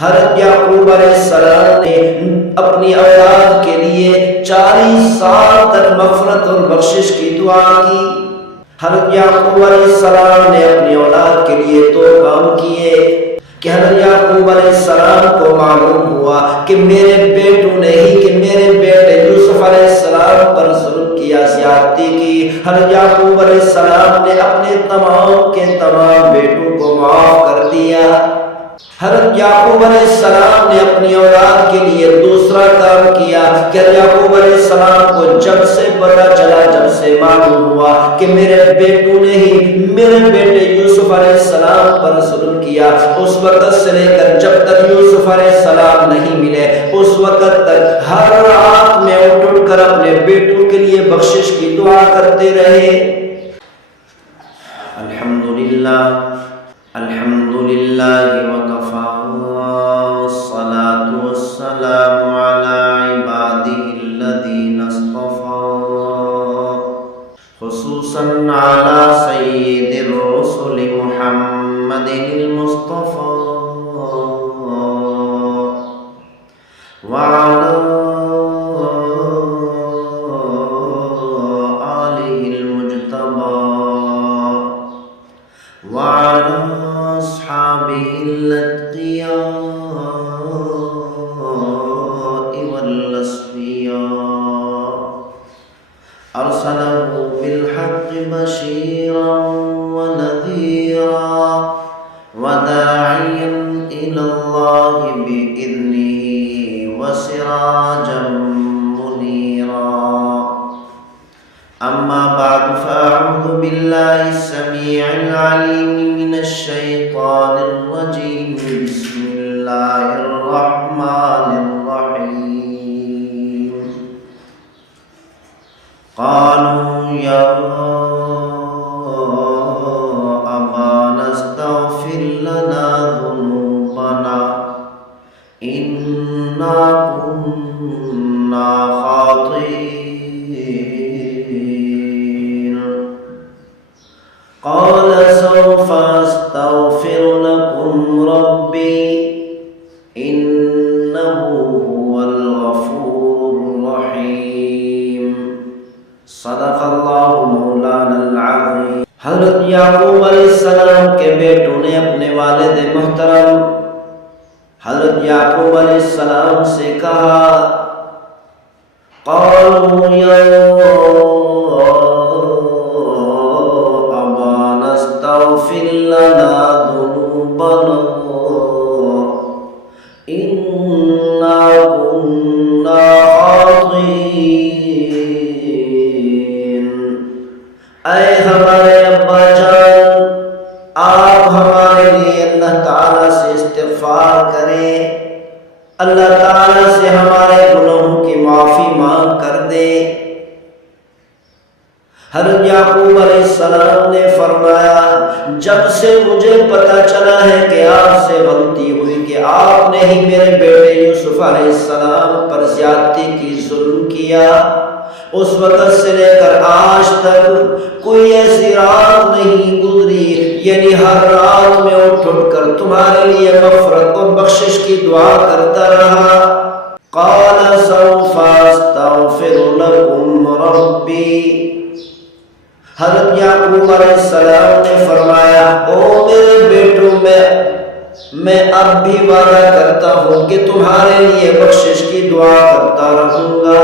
حضرت یعقوب علیہ السلام نے اپنی اولاد کے لیے 40 سال تک مغفرت اور بخشش کی دعا کی۔ حضرت یعقوب علیہ السلام نے اپنی اولاد کے لیے 2 کام کیے کہ حضرت یعقوب علیہ السلام کو معلوم ہوا کہ میرے بیٹوں نے ہی کہ میرے بیٹے یوسف علیہ السلام پر ظلم کیا، زیادتی کی۔ حضرت یعقوب علیہ السلام نے اپنے تمام کے تمام بیٹوں کو معاف کر دیا۔ حضرت یعقوب علیہ السلام نے اپنی اولاد کے لیے دوسرا کام کیا کہ حضرت یعقوب علیہ السلام کو جب سے پتہ چلا، جب سے معلوم ہوا کہ میرے بیٹوں نے ہی میرے بیٹے یوسف علیہ السلام پر ظلم کیا، اس وقت سے لے کر جب تک یوسف علیہ السلام نہیں ملے، اس وقت تک ہر رات میں اٹھ کر اپنے بیٹوں کے لیے بخشش کی دعا کرتے رہے۔ الحمدللہ الحمدللہ وکفی والصلاة والسلام علی عبادہ الذین اصطفی خصوصا علی سید الرسل محمد المصطفی وعلی آلہ المجتبی وعلی أصحابه الأتقياء والأصفياء أرسله بالحق بشيرا ونذيرا وداعيا إلى الله بإذنه وسراجا منيرا أما بعد فأعوذ بالله السميع العليم من الشيطان الرجيم بسم الله الرحمن الرحيم قالوا يا أبانا استغفر لنا ذنوبنا إنا كنا خاطئين قال سوف أستغفر لكم ربي إنه هو الغفور الرحيم صدق الله مولانا العظيم۔ حضرت یعقوب علیہ السلام کے بیٹوں نے اپنے والد محترم حضرت یعقوب علیہ السلام سے کہا، قالوا یا اغفر لنا ذنوبنا إنا كنا خاطئين۔ اے ہمارے ابا جان، آپ ہمارے لیے اللہ تعالیٰ سے استغفار کریں، اللہ تعالیٰ سے ہمارے گناہوں کی معافی مانگ کر دیں۔ حضرت یعقوب علیہ السلام نے فرمایا، جب سے مجھے پتہ چلا ہے کہ آپ سے غلطی ہوئی کہ آپ نے ہی میرے بیٹے یوسف علیہ السلام پر زیادتی کی، ظلم کیا، اس وقت سے لے کر آج تک کوئی ایسی رات نہیں گزری، یعنی ہر رات میں اٹھ کر تمہارے لیے مغفرت و بخشش کی دعا کرتا رہا۔ قال سوف استغفر لكم ربی، حضرت یعقوب علیہ السلام نے فرمایا، او میرے بیٹوں، میں اب بھی وعدہ کرتا ہوں کہ تمہارے لیے بخشش کی دعا کرتا رہوں گا۔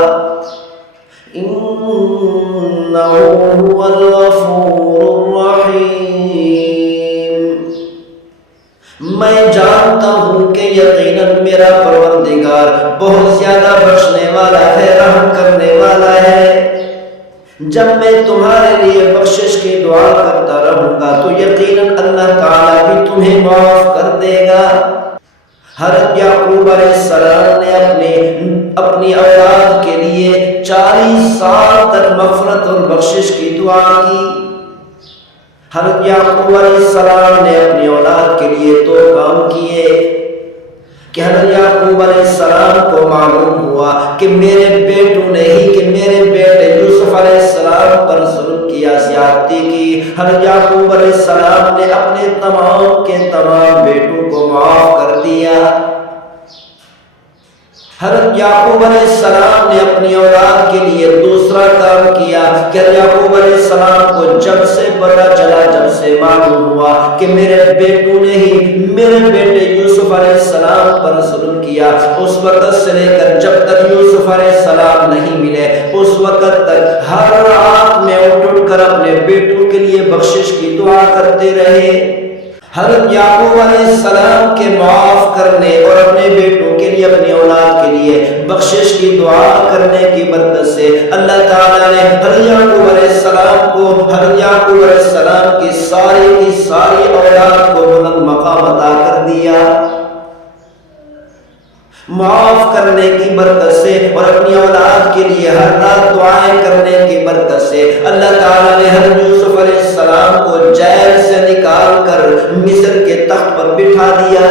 انہ هو الغفور الرحیم، میں جانتا ہوں کہ یقیناً میرا پروردگار بہت زیادہ بخشنے والا ہے، رحم کرنے والا ہے۔ جب میں تمہارے لیے بخشش کی دعا کرتا رہوں گا تو یقیناً اللہ تعالیٰ بھی تمہیں معاف کر دے گا۔ حضرت یعقوب علیہ السلام نے اپنی اولاد کے لیے 40 سال تک مغفرت اور بخشش کی دعا کی۔ حضرت یعقوب علیہ السلام نے اپنی اولاد کے لیے 2 کام کیے کہ حضرت یعقوب علیہ السلام کو معلوم ہوا کہ میرے بیٹوں نے ہی کہ میرے بیٹے یوسف علیہ السلام پر ظلم کیا، زیادتی کی۔ حضرت یعقوب علیہ السلام نے اپنے تمام کے تمام بیٹوں کو معاف کر دیا۔ حضرت یعقوب علیہ السلام نے اپنی اولاد کے لیے دوسرا کام کیا کہ یعقوب علیہ السلام کو جب سے پتا چلا، جب سے معلوم ہوا کہ میرے بیٹوں نے ہی میرے بیٹے یوسف علیہ السلام پر ظلم کیا، اس وقت سے لے کر جب تک یوسف علیہ السلام نہیں ملے اس وقت تک ہر رات میں اٹھ کر اپنے بیٹوں کے لیے بخشش کی دعا کرتے رہے۔ حضرت یعقوب علیہ السلام کے معاف کرنے اور اپنے بیٹوں کے لیے، اپنی اولاد کے لیے بخشش کی دعا کرنے کی برکت سے اللہ تعالیٰ نے حضرت یعقوب علیہ السلام کو، حضرت یعقوب علیہ السلام کی ساری اولاد کو بلند مقام عطا کر دیا۔ معاف کرنے کی برکت سے اور اپنی اولاد کے لیے ہر رات دعائیں کرنے کی برکت سے اللہ تعالیٰ نے حضرت یوسف علیہ السلام کو جیل سے نکال کر مصر کے تخت پر بٹھا دیا۔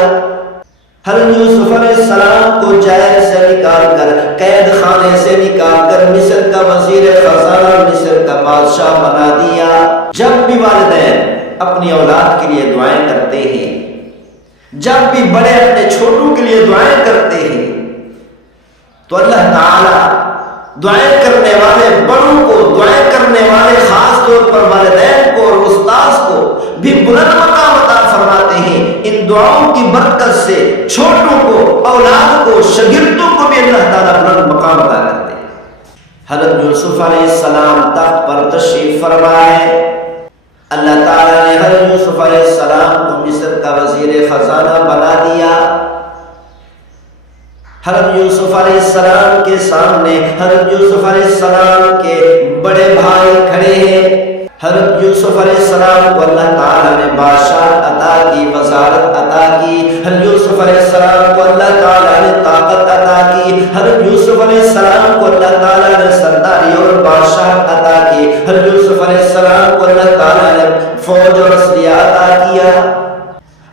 حضرت یوسف علیہ السلام کو جیل سے نکال کر، قید خانے سے نکال کر مصر کا وزیر خزانہ، مصر کا بادشاہ بنا دیا۔ جب بھی والدین اپنی اولاد کے لیے دعائیں کرتے ہیں، جب بھی بڑے اپنے چھوٹوں کے لیے دعائیں کرتے ہیں، تو اللہ تعالیٰ دعائیں کرنے والے بڑوں کو، دعائیں کرنے والے خاص طور پر والدین کو اور استاذ کو بھی بلند مقام عطا فرماتے ہیں۔ ان دعاؤں کی برکت سے چھوٹوں کو، اولاد کو، شاگردوں کو بھی اللہ تعالیٰ بلند مقام عطا کرتے ہیں۔ حضرت یوسف علیہ السلام تخت پر تشریف فرمائے، اللہ تعالیٰ نے حضرت یوسف علیہ السلام کو مصر کا وزیر خزانہ بنا دیا۔ حضرت یوسف علیہ السلام کے سامنے حضرت یوسف علیہ السلام کے بڑے بھائی کھڑے ہیں۔ حضرت یوسف علیہ السلام کو اللہ تعالیٰ نے بادشاہ عطا کی، وزارت عطا کی۔ حضرت یوسف علیہ السلام کو اللہ تعالیٰ نے طاقت عطا کی۔ حضرت یوسف علیہ السلام کو اللہ تعالیٰ نے سرداری اور بادشاہت عطا کی۔ حضرت یوسف علیہ السلام کو اللہ تعالیٰ نے فوج اور اسلحہ عطا کیا۔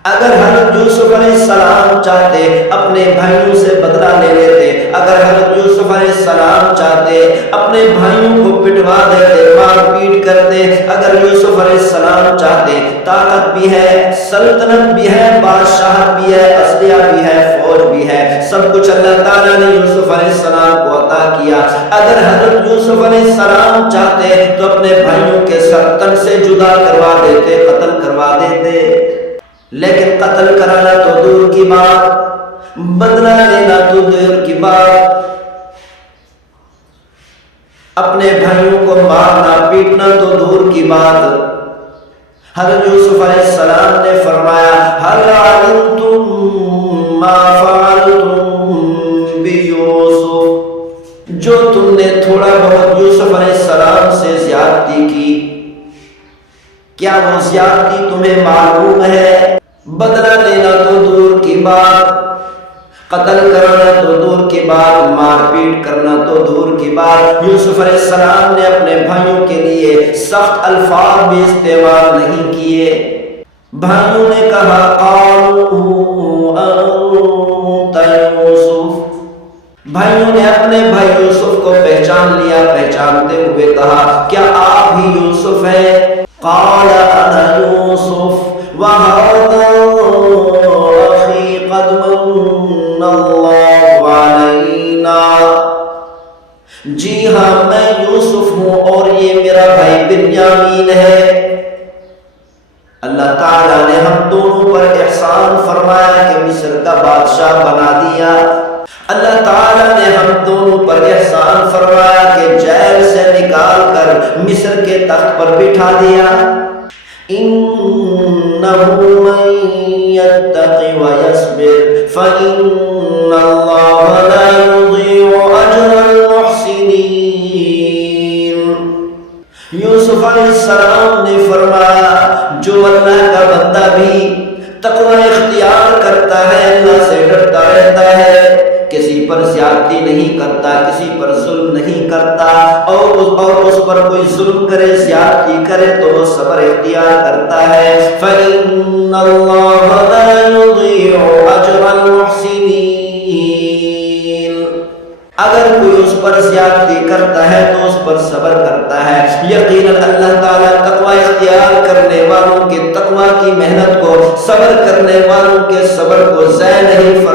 اگر حضرت یوسف علیہ السلام چاہتے اپنے بھائیوں سے بدلہ لے لیتے، اگر حضرت یوسف علیہ السلام چاہتے اپنے بھائیوں کو پٹوا دیتے، مار پیٹ کرتے، اگر یوسف علیہ السلام چاہتے، طاقت بھی ہے، سلطنت بھی ہے، بادشاہت بھی ہے، اسلحہ بھی ہے، فوج بھی ہے، سب کچھ اللہ تعالیٰ نے یوسف علیہ السلام کو عطا کیا۔ اگر حضرت یوسف علیہ السلام چاہتے تو اپنے بھائیوں کے سر تن سے جدا کروا دیتے، قتل کروا دیتے، لیکن قتل کرانا تو دور کی بات، بدلہ لینا تو دور کی بات، اپنے بھائیوں کو مارنا پیٹنا تو دور کی بات۔ حضرت یوسف علیہ السلام نے فرمایا، هل علمتم ما فعلتم بیوسف، جو تم نے تھوڑا بہت یوسف علیہ السلام سے زیادتی کی، کیا وہ زیادتی تمہیں معلوم ہے؟ بدلہ لینا تو دور کی بات، قتل کرنا تو دور کی بات، مار پیٹ کرنا تو دور کی بات۔ یوسف علیہ السلام نے اپنے بھائیوں کے لیے سخت الفاظ بھی استعمال نہیں کیے۔ بھائیوں نے کہا قالوا انت یوسف، بھائیوں نے اپنے بھائی یوسف کو پہچان لیا، پہچانتے ہوئے کہا کیا آپ ہی یوسف ہیں؟ قال انا یوسف وهذا أخي قد من الله علينا، جی ہاں میں یوسف ہوں اور یہ میرا بھائی بنیامین ہے۔ اللہ تعالیٰ نے ہم دونوں پر احسان فرمایا کہ مصر کا بادشاہ بنا دیا۔ اللہ تعالیٰ نے ہم دونوں پر احسان فرمایا کہ جیل سے نکال کر مصر کے تخت پر بٹھا دیا۔ إِنَّهُ مَن يَتَّقِ وَيَصْبِرْ فَإِنَّ اللَّهَ لَا يُضِيعُ أَجْرَ الْمُحْسِنِينَ۔ یوسف علیہ السلام نے فرمایا جو اللہ کا بندہ بھی تقوی اختیار کرتا ہے، اللہ سے ڈرتا رہتا ہے، کسی پر زیادتی نہیں کرتا، کسی پر ظلم نہیں کرتا، اور اس پر کوئی ظلم کرے، زیادتی کرے تو وہ صبر اختیار کرتا ہے۔ فَإِنَّ اللَّهَ لَا يُضِيعُ أَجْرَ الْمُحْسِنِينَ، اگر کوئی اس پر زیادتی کرتا ہے تو اس پر صبر کرتا ہے، یقیناً اللہ تعالیٰ تقوی اختیار کرنے والوں کے تقوی کی محنت کو، صبر کرنے والوں کے صبر کو ضائع نہیں فرماتا۔